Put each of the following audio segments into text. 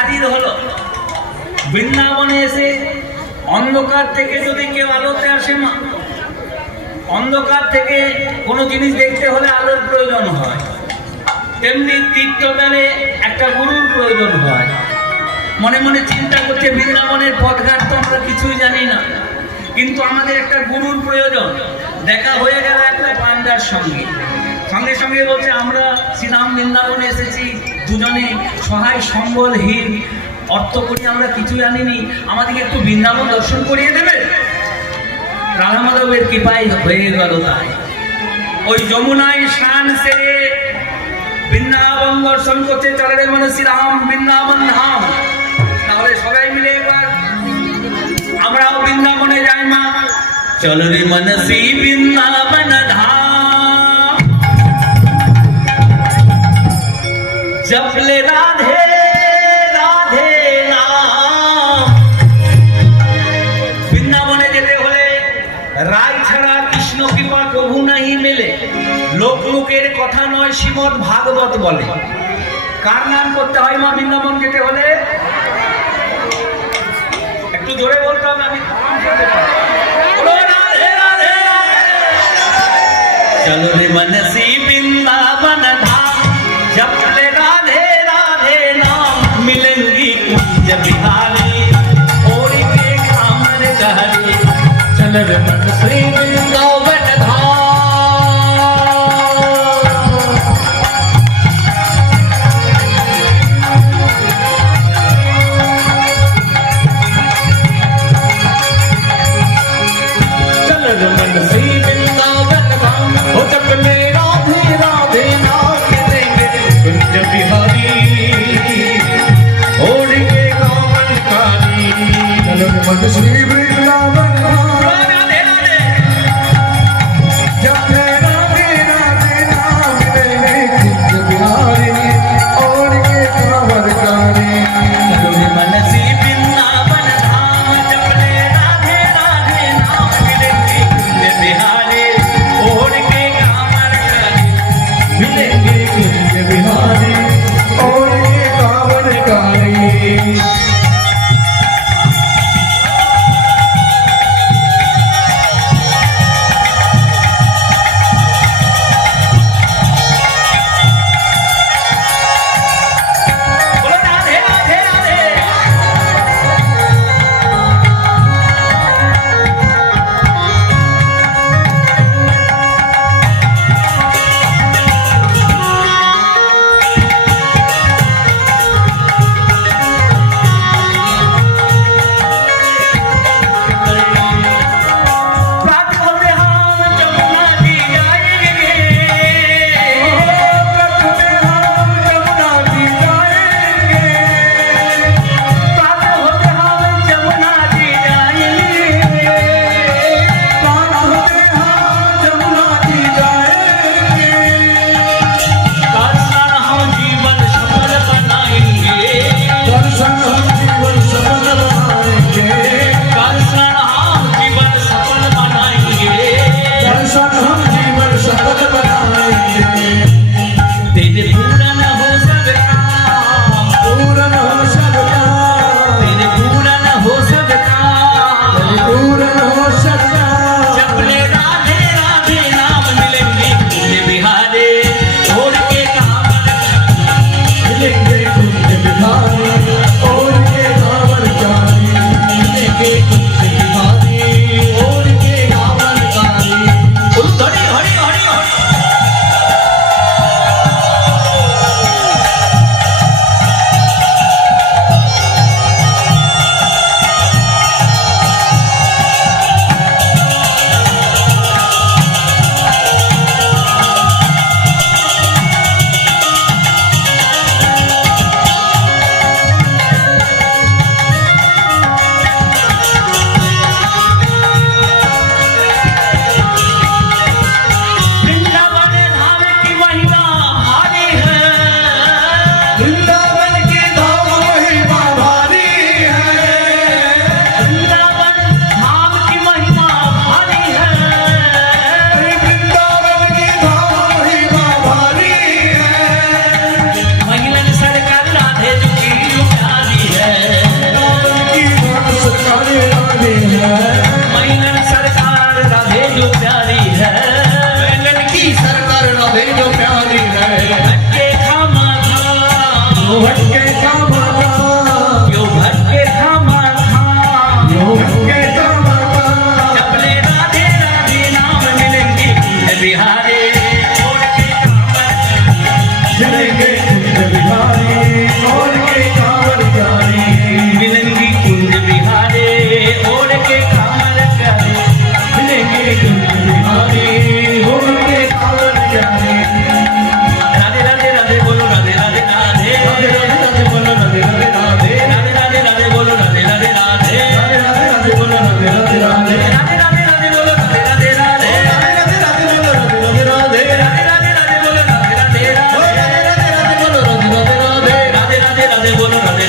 হাজির হলো বৃন্দাবনে এসে। অন্ধকার থেকে যদি কেউ আলোতে আসে মা, অন্ধকার থেকে কোনো জিনিস দেখতে হলে আলোর প্রয়োজন হয়, তেমনি তীর্থদানে একটা গুরুর প্রয়োজন হয়। মনে মনে চিন্তা করছে বৃন্দাবনের পথঘাট তো আমরা কিছুই জানি না, কিন্তু আমাদের একটা গুরুর প্রয়োজন। দেখা হয়ে গেল একটা পান্ডার সঙ্গে, সঙ্গে সঙ্গে বলছে আমরা শ্রীরাম বৃন্দাবনে এসেছি, দুজনে সহায় সম্বলহীন, অর্থ করি আমরা কিছু জানিনি, আমাদেরকে একটু বৃন্দাবন দর্শন করিয়ে দেবে। রাধা মাধবের কৃপায় হয়ে গেল তাই। ওই যমুনায় স্নান সেরে বৃন্দাবন দর্শন করতে চলে রে মানে শ্রীরাম বৃন্দাবন ধাম। তাহলে সবাই মিলে এবার আমরাও বৃন্দাবনে যাই মা। চলো রে মনসি বৃন্দাবন ধাম, জপলে রাধে রাধে নাম। বৃন্দাবনে যেতে হলে রায় ছাড়া কৃষ্ণ কৃপা প্রভু নাহি মেলে। লোক লোকের কথা নয়, শ্রীমদ ভাগবত বলে। কার নাম করতে হয় মা বৃন্দাবন যেতে হলে? একটু জোরে বলতে হবে, আমি চলো রে মনসি বৃন্দাবন ধাম, জপলে রাধে রাধে নাম। मिलेंगी कुंज बिहारी और के कामन कहरी। चल रे मनसी वृंदावन धाम। चल रे मनसी वृंदावन धाम, हो जपले राधे राधे नाम। मिलेंगे कुंज बिहारी और के कामन कहरी। चलो मनसी वृंदावन धाम, राधे राधे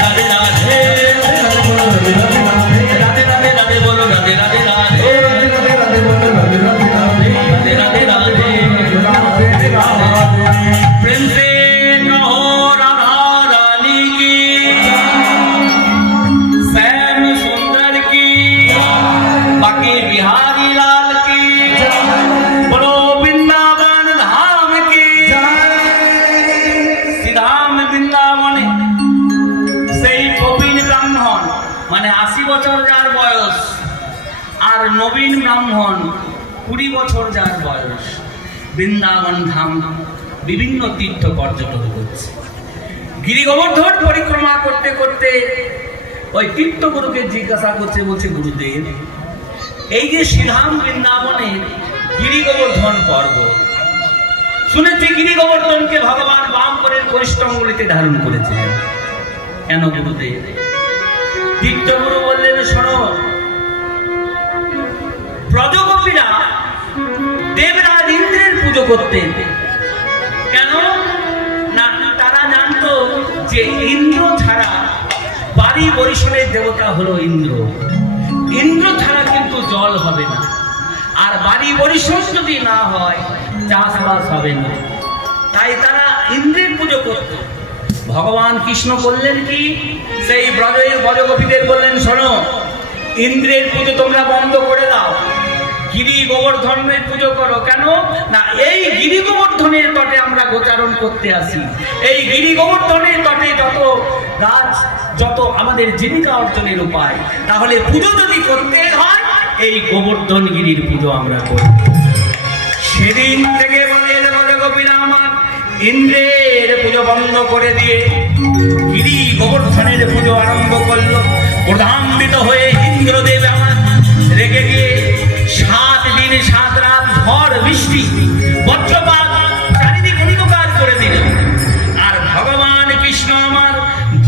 রাধে রাধে রাধে রাধে রাধে রাধে বলো রাধে রাধে রাধে রাধে राधे राधे प्रेम से कहो राधा रानी की श्याम सुंदर की बाकी बिहारी लाल की बोलो वृंदावन धाम की श्रीधाम वृंदावने সেই প্রবীণ ব্রাহ্মণ মানে 80 বছর যার বয়স আর নবীন ব্রাহ্মণ 20 বছর যার বয়স বৃন্দাবন ধাম বিভিন্ন তীর্থ পর্যটন করছে। গিরি গোবর্ধন পরিক্রমা করতে করতে ওই তীর্থগুরুকে জিজ্ঞাসা করছে, বলছে গুরুদেব এই যে শ্রীধাম বৃন্দাবনে গিরি গোবর্ধন পর্বত শুনেছি গিরি গোবর্ধনকে ভগবান বাম করে পরিষ্টঙ্গলিতে ধারণ করেছিলেন, কেন গুরুদেব? তীর্থগুরু বললেন শোনো, ব্রজগোপীরা দেবরাজ ইন্দ্রের পুজো করতেন। কেন না? তারা জানতো যে ইন্দ্র ছাড়া বাড়ি বরিশালের দেবতা হলো ইন্দ্র, ইন্দ্র ছাড়া কিন্তু জল হবে না, আর বাড়ি বরিশাল যদি না হয় চাষবাস হবে না, তাই তারা ইন্দ্রের পুজো করত। ভগবান কৃষ্ণ বললেন কি, সেই ব্রজের ব্রজগোপীদের বললেন শোনো, ইন্দ্রের পুজো তোমরা বন্ধ করে দাও, গিরি গোবর্ধনের পুজো করো। কেন না? এই গিরি গোবর্ধনের তটে আমরা গোচারণ করতে আসি, এই গিরি গোবর্ধনের তটে যত গাছ, যত আমাদের জীবিকা অর্জনের উপায়, তাহলে পুজো যদি করতে হয় এই গোবর্ধন গিরির পুজো আমরা করি। সেদিন থেকে বলে গোপীরা আমার ইন্দ্রের পুজো বন্ধ করে দিয়ে গিরি গোবর্ধনের পুজো আরম্ভ করলো। প্রধান্বিত হয়ে ইন্দ্রদেব আমার রেগে গিয়ে 7 দিন 7 রাত ঝড় বৃষ্টি বজ্রপাত চারিদিক অন্ধকার করে দিল। আর ভগবান কৃষ্ণ আমার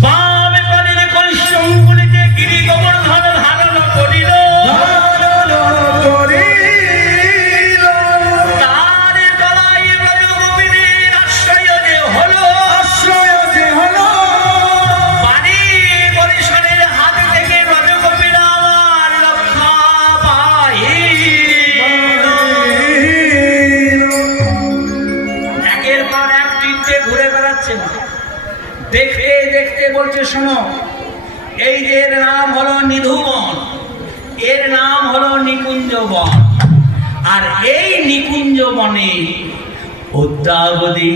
বামে করেন কৈশঙ্কুলিতে গিরি গোবর্ধন ধারণ করিল। তার তলায় ব্রজগোপীদের আশ্রয় যে হলো, বাড়ি বরিশালের হাত থেকে ব্রজগোপীরা আমার রক্ষা পায়। একের পর এক তীর্থে ঘুরে বেড়াচ্ছে, দেখতে দেখতে বলছে শোনো, এই যে এর নাম হলো নিধুবন, এর নাম হলো নিকুঞ্জ বন, আর এই নিকুঞ্জ বনে অদ্যাবধি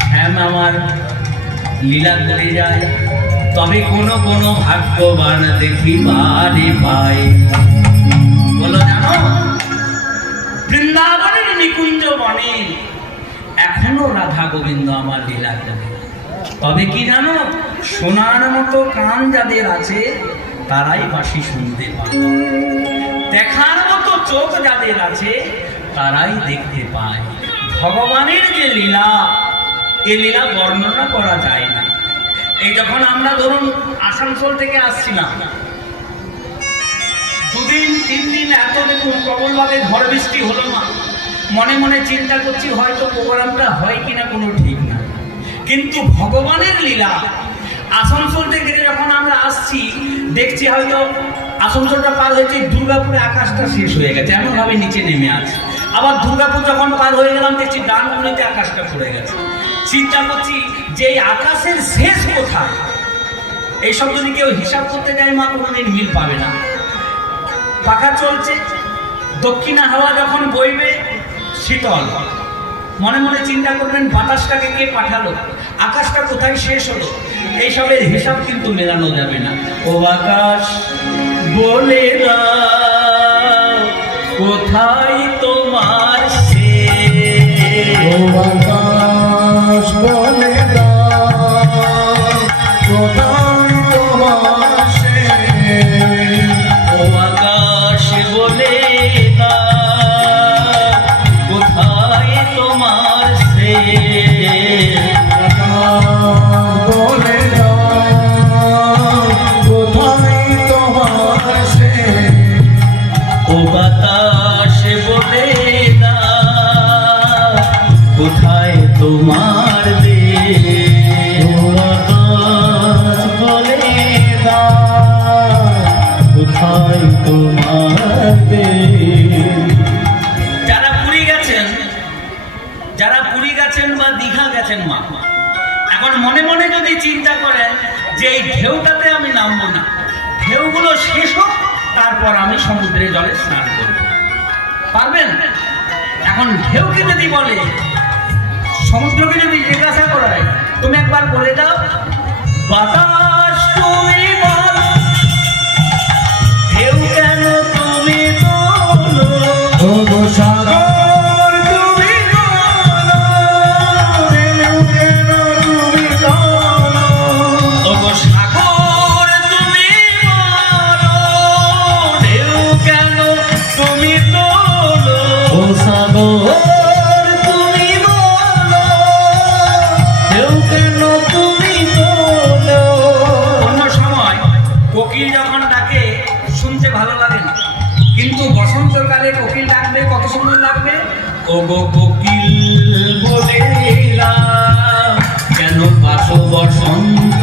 শ্যাম আমার লীলা করে যায়, তবে কোনো কোনো ভাগ্যবান দেখিবারে পায়। বলো জানো, বৃন্দাবনের নিকুঞ্জ বনে এখনো রাধা গোবিন্দ আমার লীলা করে। তবে কি জানো, শোনার মতো কান যাদের আছে তারাই বাঁশি শুনতে পায়, দেখার মতো চোখ যাদের আছে তারাই দেখতে পায়। ভগবানের যে লীলা, এই লীলা বর্ণনা করা যায় না। এই যখন আমরা ধরুন আসানসোল থেকে আসছিলাম, 2 দিন 3 দিন এত দেখুন প্রবলভাবে ঝড় বৃষ্টি হলো না, মনে মনে চিন্তা করছি হয়তো প্রোগ্রামটা হয় কিনা কোনো ঠিক না। কিন্তু ভগবানের লীলা, আসানসোল থেকে যখন আমরা আসছি দেখছি হয়তো আসানসোলটা পার হয়েছে, দুর্গাপুরে আকাশটা শেষ হয়ে গেছে, এমনভাবে নিচে নেমে আছে। আবার দুর্গাপুর যখন পার হয়ে গেলাম দেখছি ডানকুনিতে আকাশটা পড়ে গেছে। চিন্তা করছি যে এই আকাশের শেষ কোথায়, এইসব যদি কেউ হিসাব করতে যায় মা কোনোদিন মিল পাবে না। পাখা চলছে, দক্ষিণা হাওয়া যখন বইবে শীতল, মনে মনে চিন্তা করবেন বাতাসটাকে কে পাঠালো, আকাশটা কোথায় শেষ হলো, এইসবের হিসাব কিন্তু মেলানো যাবে না। ও আকাশ বলে দাও কোথায় তোমার শেষ, ও আকাশ বলে দাও কোথায় তোমার শেষ, ও আকাশ বলে দাও কোথায় তোমার শেষ, বলে দাও কোথায় তোমার শেষ, ও বাতাস বলে দাও কোথায় তোমার দেশ, ও আকাশ গান কোথায় তোমার দেশ? যারা পুরী গেছেন বা দীঘা গেছেন মা, এখন মনে মনে যদি চিন্তা করেন যে এই ঢেউটাতে আমি নামবো না, ঢেউগুলো শেষ হোক তারপর আমি সমুদ্রে জলে স্নান করব, পারবেন? এখন ঢেউকে যদি বলে, সমুদ্রকে যদি জিজ্ঞাসা করায়, তুমি একবার বলে দাও, বাতাস তুমি বলো, ঢেউ কেন তুমি বলো, ওগো সাগর তুমি বলো, ঢেউ কেন তুমি বলো? ওগো সাগর তুমি বলো, ঢেউ কেন তুমি তোলো। ও সাগর তুমি বলো, ঢেউ কেন তুমি তোলো? অন্য সময় কোকিল যখন ডাকে শুনতে ভালো লাগে না, কিন্তু বসন্তকালে কোকিল ডাকবে কত সুন্দর লাগবে। ওগো কোকিল বলে এলাম, কেন পাশো বসন্ত